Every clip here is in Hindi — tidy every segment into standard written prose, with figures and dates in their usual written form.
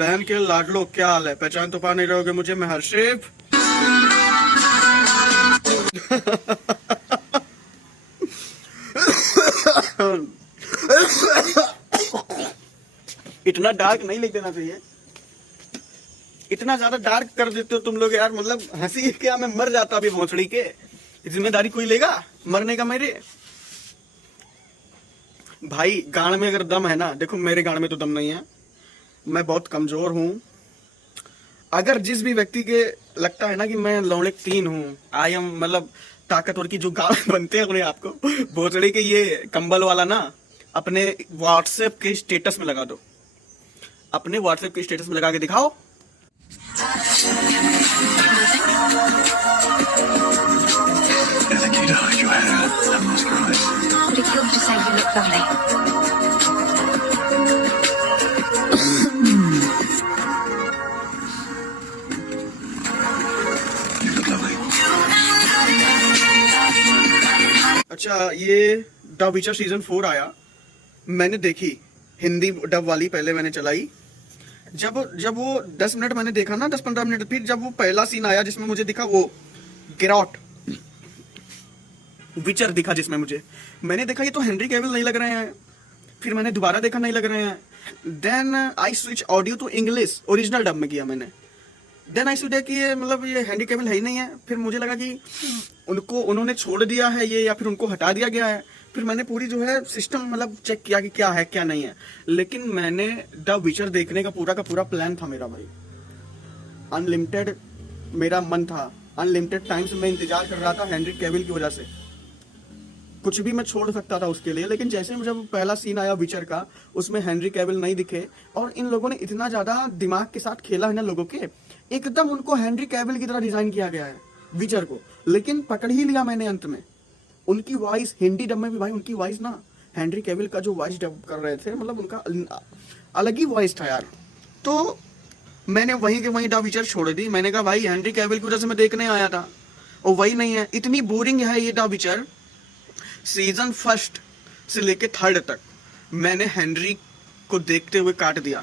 बहन के लाडलो, क्या हाल है? पहचान तो पा नहीं रहोगे मुझे, मैं हर्षिप। इतना डार्क नहीं लिख देना चाहिए, इतना ज्यादा डार्क कर देते हो तुम लोग यार। मतलब हंसी क्या, मैं मर जाता अभी भोसड़ी के। जिम्मेदारी कोई लेगा मरने का मेरे? भाई गाड़ में अगर दम है ना, देखो मेरे गाड़ में तो दम नहीं है, मैं बहुत कमजोर हूं। अगर जिस भी व्यक्ति के लगता है ना कि मैं लौड़े तीन हूँ, आई एम मतलब ताकतवर की जो गाल बनते हैं अपने आपको भोसड़ी के, ये कंबल वाला ना अपने व्हाट्सएप के स्टेटस में लगा दो, अपने व्हाट्सएप के स्टेटस में लगा के दिखाओ। अच्छा, ये द विचर सीजन 4 आया, मैंने देखी हिंदी डब वाली, पहले मैंने चलाई। जब वो 10 मिनट मैंने देखा ना, 10-15 मिनट, फिर जब वो पहला सीन आया जिसमें मुझे दिखा वो गेरॉट विचर दिखा, जिसमें मैंने देखा ये तो हेनरी कैविल नहीं लग रहे हैं। फिर मैंने दोबारा देखा नहीं लग रहे हैं। Then I switch audio to English, original dub में किया मैंने। देन आई स्विच कि ये मतलब ये हेनरी कैविल है ही नहीं है। फिर मुझे लगा कि उन्होंने छोड़ दिया है ये, या फिर उनको हटा दिया गया है। फिर मैंने पूरी जो है सिस्टम मतलब चेक किया कि क्या है क्या नहीं है। लेकिन मैंने द विचर देखने का पूरा प्लान था मेरा भाई, अनलिमिटेड मेरा मन था, अनलिमिटेड टाइम से मैं इंतजार कर रहा था हेनरी कैविल की वजह से। कुछ भी मैं छोड़ सकता था उसके लिए, लेकिन जैसे जब पहला सीन आया विचर का, उसमें हेनरी कैविल नहीं दिखे। और इन लोगों ने इतना ज्यादा दिमाग के साथ खेला है ना लोगों के, एकदम उनको हेनरी कैविल की तरह डिजाइन किया गया है विचर को। लेकिन पकड़ ही लिया मैंने अंत में। उनकी वॉइस हिंदी डब में भी भाई, उनकी वॉइस ना हेनरी कैविल का जो वॉइस डब कर रहे थे, मतलब उनका अलग ही वॉइस था यार। तो मैंने वहीं के वहीं द विचर छोड़ दी। मैंने कहा भाई हेनरी कैविल की वजह से मैं देखने आया था, और वही नहीं है। इतनी बोरिंग है ये द विचर। सीजन 1 से लेके 3 तक मैंने हेनरी को देखते हुए काट दिया।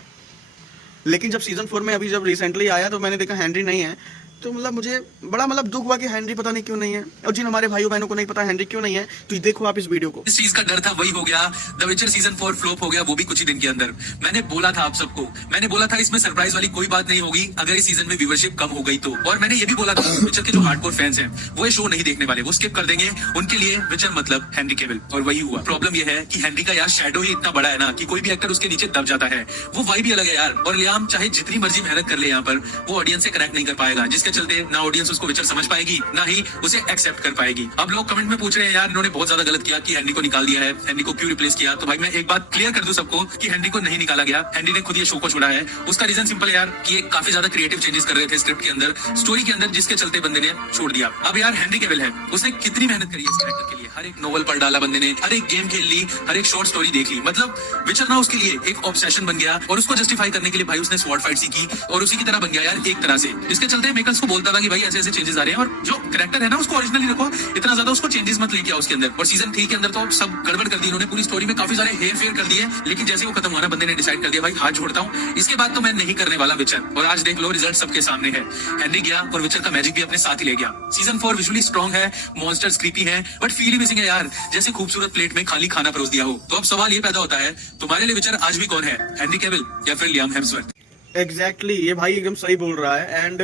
लेकिन जब सीजन 4 में अभी जब रिसेंटली आया तो मैंने देखा हेनरी नहीं है, तो मतलब मुझे बड़ा मतलब दुख हुआ कि हेनरी पता नहीं क्यों नहीं है। और जिन हमारे भाइयों बहनों को नहीं पता हेनरी क्यों नहीं है, तो देखो आप इस वीडियो को। इस चीज का डर था, वही हो गया। द विचर सीजन 4 फ्लॉप हो गया, वो भी कुछ ही दिन के अंदर। मैंने बोला था आप सबको, मैंने बोला था इसमें सरप्राइज वाली कोई बात नहीं होगी अगर इस सीजन में व्यूअरशिप कम हो गई तो। और मैंने ये भी बोला था विचर के जो हार्डकोर फैंस हैं वो ये शो नहीं देखने वाले, वो स्किप कर देंगे, उनके लिए विचर मतलब हेनरी कैविल। और वही हुआ। प्रॉब्लम ये है कि हेनरी का यार शैडो ही इतना बड़ा है ना कि कोई भी एक्टर उसके नीचे दब जाता है। वो वाइब भी अलग है यार। और लियाम चाहे जितनी मर्जी मेहनत कर ले यहाँ पर, वो ऑडियंस से कनेक्ट नहीं कर पाएगा, जिसके चलते ना ऑडियंस उसको विचर समझ पाएगी, ना ही उसे एक्सेप्ट कर पाएगी। अब लोग कमेंट में पूछ रहे हैं यार इन्होंने बहुत ज्यादा गलत किया कि हेनरी को निकाल दिया है, हेनरी को क्यों रिप्लेस किया। तो भाई मैं एक बात क्लियर कर दूं सबको कि हेनरी को नहीं निकाला गया, हेनरी ने खुद ये शो को छोड़ा है। उसका रीजन सिंपल है यार कि ये काफी ज्यादा क्रिएटिव चेंजेस कर रहे थे स्क्रिप्ट के अंदर, स्टोरी के अंदर, जिसके चलते बंदे ने छोड़ दिया। अब यार हेनरी कैविल है, उसने कितनी मेहनत करी है इस कैरेक्टर के लिए, हर एक नोवेल पढ़ डाला बंदे ने, हर एक गेम खेल ली, हर एक शॉर्ट स्टोरी देख ली। मतलब विचर ना उसके लिए एक ऑब्सेशन बन गया, और उसको जस्टिफाई करने के लिए भाई उसने स्वॉर्ड फाइट सीखी और उसी की तरह बन गया यार एक तरह से। जिसके चलते मेकर्स को बोलता था कि भाई ऐसे ऐसे चेंजेस आ रहे हैं, और जो कैरेक्टर है ना उसको ओरिजिनली रखो, इतना ज्यादा उसको चेंजेस मत लेके आओ उसके अंदर। और सीजन 3 के अंदर तो सब गड़बड़ कर दी इन्होंने, पूरी स्टोरी में काफी सारे हेर फेर कर दिए। लेकिन जैसे वो खत्म हुआ ना, बंदे ने डिसाइड कर दिया भाई हाथ जोड़ता हूँ, इसके बाद तो मैं नहीं करने वाला विचर। और आज देख लो रिजल्ट सबके सामने है, हेनरी गया और विचर का मैजिक भी अपने साथ ही ले गया। सीजन 4 विजुअली स्ट्रॉन्ग है, मॉन्स्टर्स क्रीपी है, बट फील ही मिसिंग है यार, जैसे खूबसूरत प्लेट में खाली खाना परोस दिया हो। तो अब सवाल ये पैदा होता है, तुम्हारे लिए विचर आज भी कौन है, हेनरी कैविल या फिर लियाम हेम्सवर्थ? एग्जैक्टली, ये भाई एकदम सही बोल रहा है। एंड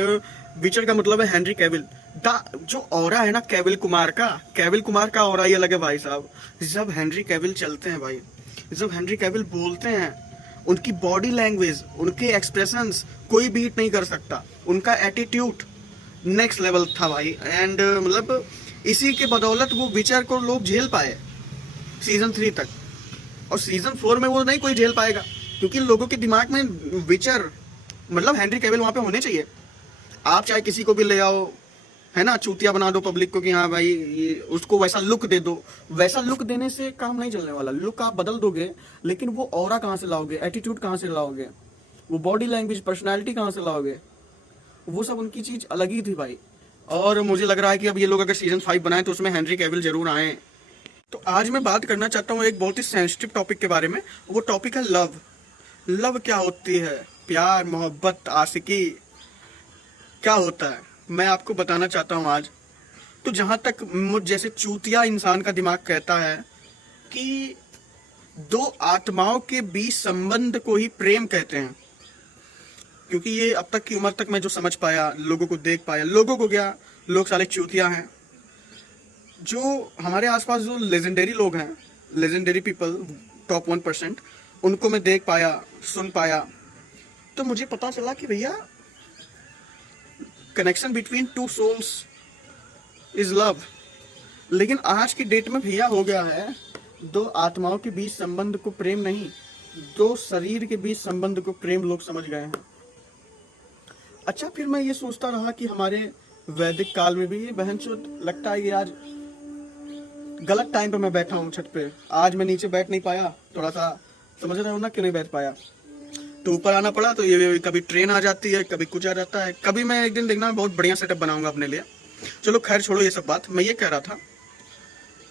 विचर का मतलब है हेनरी कैविल। जो ऑरा है ना कैविल कुमार का ऑरा ही अलग है भाई साहब। जब हेनरी कैविल चलते हैं भाई, जब हेनरी कैविल बोलते हैं, उनकी बॉडी लैंग्वेज, उनके एक्सप्रेशंस कोई बीट नहीं कर सकता। उनका एटीट्यूड नेक्स्ट लेवल था भाई। एंड मतलब इसी के बदौलत वो विचर को लोग झेल पाए सीजन 3 तक, और सीजन 4 में वो नहीं कोई झेल पाएगा, क्योंकि लोगों के दिमाग में विचर मतलब हेनरी कैविल वहां पे होने चाहिए। आप चाहे किसी को भी ले आओ, है ना, चूतिया बना दो पब्लिक को कि हाँ भाई ये उसको वैसा लुक दे दो। वैसा लुक देने से काम नहीं चलने वाला। लुक आप बदल दोगे, लेकिन वो ऑरा कहाँ से लाओगे, एटीट्यूड कहाँ से लाओगे, वो बॉडी लैंग्वेज, पर्सनैलिटी कहाँ से लाओगे? वो सब उनकी चीज अलग ही थी भाई। और मुझे लग रहा है कि अब ये लोग अगर सीजन 5 बनाए तो उसमें हेनरी कैविल जरूर आए। तो आज मैं बात करना चाहता हूँ एक बहुत ही सेंसिटिव टॉपिक के बारे में। वो टॉपिक है लव। लव क्या होती है, प्यार मोहब्बत आशिकी क्या होता है, मैं आपको बताना चाहता हूँ आज। तो जहां तक मुझ जैसे चूतिया इंसान का दिमाग कहता है कि दो आत्माओं के बीच संबंध को ही प्रेम कहते हैं, क्योंकि ये अब तक की उम्र तक मैं जो समझ पाया, लोगों को देख पाया, लोगों को क्या, लोग साले चूतिया हैं। जो हमारे आसपास जो लेजेंडरी लोग हैं, लेजेंडरी पीपल, टॉप 1%, उनको मैं देख पाया, सुन पाया, तो मुझे पता चला कि भैया connection between two souls is love. लेकिन आज की डेट में भैया हो गया है, दो आत्माओं के बीच संबंध को प्रेम नहीं, दो शरीर के बीच संबंध को प्रेम लोग समझ गए हैं। अच्छा, फिर मैं ये सोचता रहा कि हमारे वैदिक काल में भी ये बहनचोद लगता है कि आज गलत टाइम पे मैं बैठा हूँ छत पे, आज मैं नीचे बैठ नहीं पाया, थोड़ा सा समझ रहे हो ना, क्यों नहीं बैठ पाया, तो ऊपर आना पड़ा। तो ये कभी ट्रेन आ जाती है, कभी कुछ आ जाता है, कभी मैं एक दिन देखना बहुत बढ़िया सेटअप बनाऊंगा अपने लिए। चलो खैर छोड़ो ये सब बात, मैं ये कह रहा था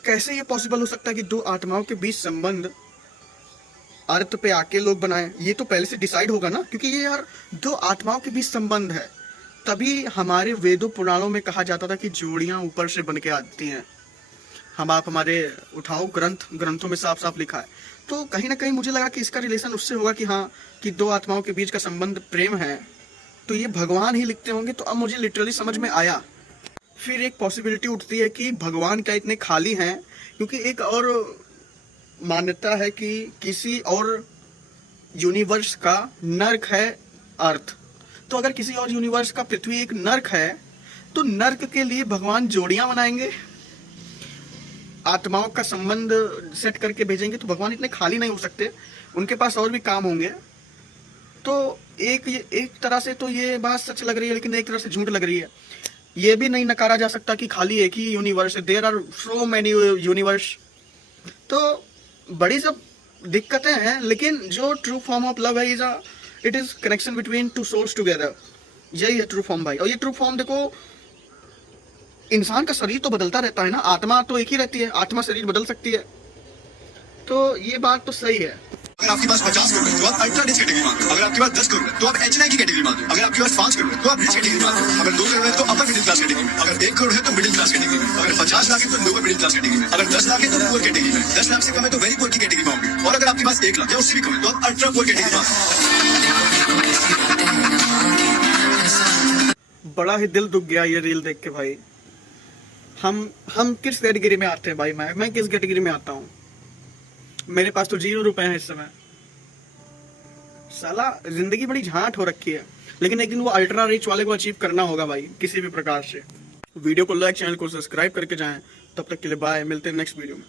कैसे ये पॉसिबल हो सकता है कि दो आत्माओं के बीच संबंध अर्थ पे आके लोग बनाएं। ये तो पहले से डिसाइड होगा ना, क्योंकि ये यार दो आत्माओं के बीच संबंध है, तभी हमारे वेदों पुराणों में कहा जाता था कि जोड़ियां ऊपर से बन के आती हैं। हम आप हमारे उठाओ ग्रंथों में साफ साफ लिखा है। तो कहीं ना कहीं मुझे लगा कि इसका रिलेशन उससे होगा कि हाँ, कि दो आत्माओं के बीच का संबंध प्रेम है, तो ये भगवान ही लिखते होंगे। तो अब मुझे लिटरली समझ में आया। फिर एक पॉसिबिलिटी उठती है कि भगवान क्या इतने खाली हैं, क्योंकि एक और मान्यता है कि किसी और यूनिवर्स का नर्क है अर्थ। तो अगर किसी और यूनिवर्स का पृथ्वी एक नर्क है, तो नर्क के लिए भगवान जोड़ियां बनाएंगे, आत्माओं का संबंध सेट करके भेजेंगे। तो भगवान इतने खाली नहीं हो सकते, उनके पास और भी काम होंगे। तो एक तरह से तो ये बात सच लग रही है, लेकिन एक तरह से झूठ लग रही है। ये भी नहीं नकारा जा सकता कि खाली एक ही यूनिवर्स है, there are so many universe. तो बड़ी सब दिक्कतें हैं, लेकिन जो ट्रू फॉर्म ऑफ लव है it is connection between two souls together. यही है ट्रू फॉर्म भाई। और ये ट्रू फॉर्म देखो, इंसान का शरीर तो बदलता रहता है ना, आत्मा तो एक ही रहती है, आत्मा शरीर बदल सकती है। तो ये बात तो सही है। अगर आपके पास 50 करोड़ है तो आप अल्ट्रा रिच कैटेगरी मानते हो। अगर आपके पास 10 करोड़ है तो आप एच की कैटेगरी मानते हो। अगर आपके पास 5 करोड़ है तो आप रिच कैटेगरी मानते हो। अगर 2 करोड़ है तो अपर मिडिल क्लास कैटेगरी में। अगर 1 करोड़ है तो मिडिल क्लास कैटेगरी में। अगर 50 लाख है तो लोअर मिडिल क्लास कैटेगरी में। अगर 10 लाख है तो पुअर कैटेगरी में। 10 लाख से कम है तो वेरी पुअर की कैटेगरी में होंगे। और अगर आपके पास 1 लाख या उससे भी कम है तो आप अल्ट्रा पुअर कैटेगरी में। बड़ा ही दिल दुख गया ये रील देख के भाई। हम किस कैटेगरी में आते हैं भाई? मैं किस कैटेगरी में आता हूँ? मेरे पास तो 0 रुपए हैं इस समय। साला जिंदगी बड़ी झांट हो रखी है, लेकिन एक दिन वो अल्ट्रा रिच वाले को अचीव करना होगा भाई, किसी भी प्रकार से। वीडियो को लाइक, चैनल को सब्सक्राइब करके जाएं। तब तक के लिए बाय, मिलते हैं नेक्स्ट वीडियो में।